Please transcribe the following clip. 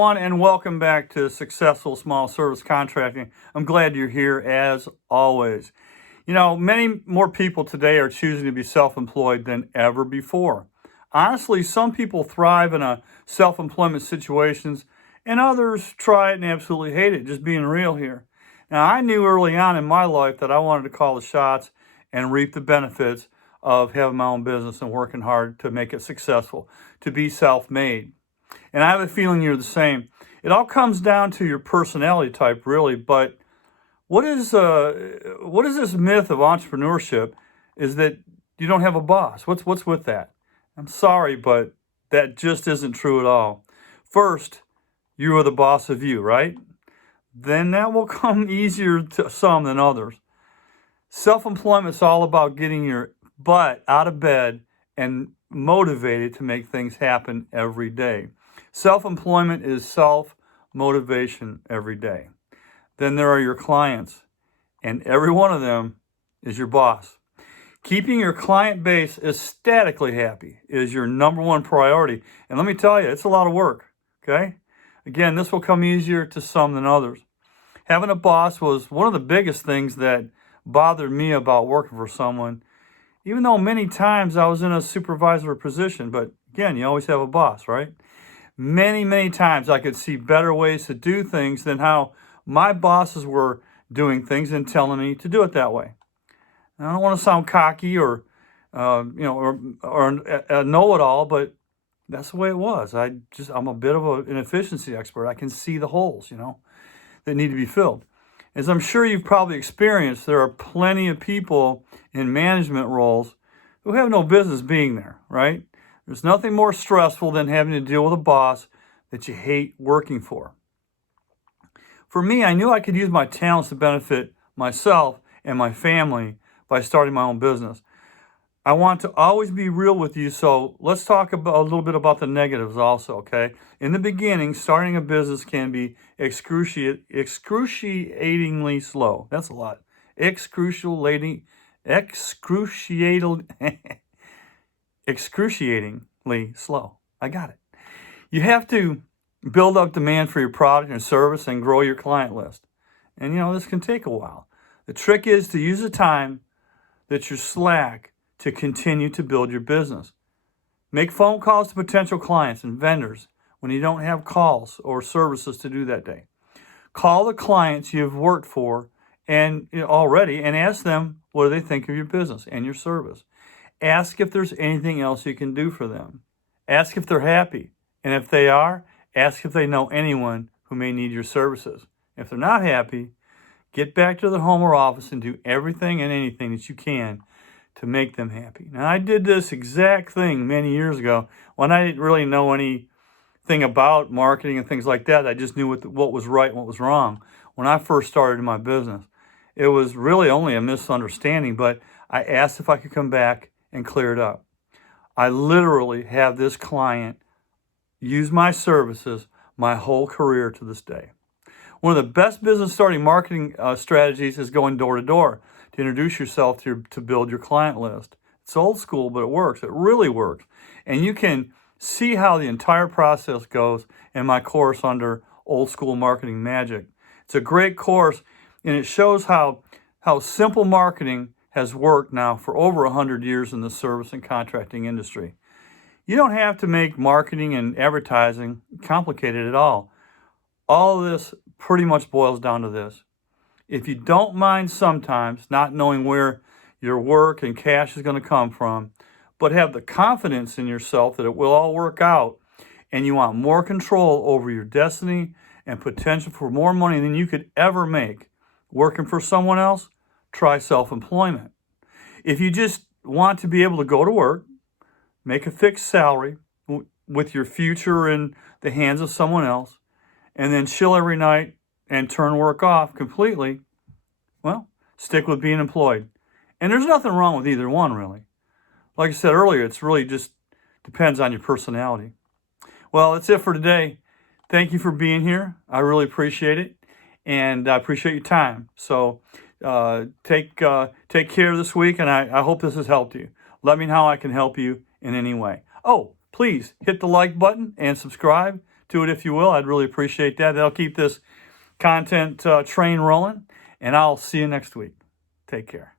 everyone, and welcome back to Successful Small Service Contracting. I'm glad you're here as always. You know, many more people today are choosing to be self-employed than ever before. Honestly, some people thrive in a self-employment situations, and others try it and absolutely hate it, just being real here. Now, I knew early on in my life that I wanted to call the shots and reap the benefits of having my own business and working hard to make it successful, to be self-made. And I have a feeling you're the same. It all comes down to your personality type, really. But what is this myth of entrepreneurship? Is that you don't have a boss? What's with that? I'm sorry, but that just isn't true at all. First, you are the boss of you, right? Then that will come easier to some than others. Self-employment is all about getting your butt out of bed and motivated to make things happen every day. Self-employment is self-motivation every day. Then there are your clients, and every one of them is your boss. Keeping your client base ecstatically happy is your number one priority. And let me tell you, it's a lot of work, okay? Again, this will come easier to some than others. Having a boss was one of the biggest things that bothered me about working for someone, even though many times I was in a supervisory position. But again, you always have a boss, right? Many times I could see better ways to do things than how my bosses were doing things and telling me to do it that way. And I don't want to sound cocky or a know-it-all, but that's the way it was. I'm a bit of an efficiency expert. I can see the holes, that need to be filled. As I'm sure you've probably experienced, there are plenty of people in management roles who have no business being there, right? There's nothing more stressful than having to deal with a boss that you hate working for. For me, I knew I could use my talents to benefit myself and my family by starting my own business. I want to always be real with you, so let's talk about a little bit about the negatives also, okay? In the beginning, starting a business can be excruciatingly slow. That's a lot. Excruciatingly slow. I got it. You have to build up demand for your product and service and grow your client list. And this can take a while. The trick is to use the time that you're slack to continue to build your business. Make phone calls to potential clients and vendors when you don't have calls or services to do that day. Call the clients you've worked for and already and ask them what do they think of your business and your service. Ask if there's anything else you can do for them. Ask if they're happy. And if they are, ask if they know anyone who may need your services. If they're not happy, get back to the home or office and do everything and anything that you can to make them happy. Now, I did this exact thing many years ago when I didn't really know anything about marketing and things like that. I just knew what was right and what was wrong. When I first started in my business, it was really only a misunderstanding, but I asked if I could come back and clear it up. I literally have this client use my services my whole career to this day. One of the best business starting marketing strategies is going door to door to introduce yourself to build your client list. It's old school, but it works. It really works. And you can see how the entire process goes in my course under Old School Marketing Magic. It's a great course, and it shows how simple marketing has worked now for over 100 years in the service and contracting industry. You don't have to make marketing and advertising complicated at all. All of this pretty much boils down to this. If you don't mind sometimes not knowing where your work and cash is going to come from, but have the confidence in yourself that it will all work out, and you want more control over your destiny and potential for more money than you could ever make working for someone else, try self-employment. If you just want to be able to go to work, make a fixed salary with your future in the hands of someone else, and then chill every night and turn work off completely, well, stick with being employed. And there's nothing wrong with either one, really. Like I said earlier, it's really just depends on your personality. Well, that's it for today. Thank you for being here. I really appreciate it, and I appreciate your time. So take care this week, and I hope this has helped you. Let me know how I can help you in any way. Oh, please hit the like button and subscribe to it if you will. I'd really appreciate that. That'll keep this content train rolling. And I'll see you next week. Take care.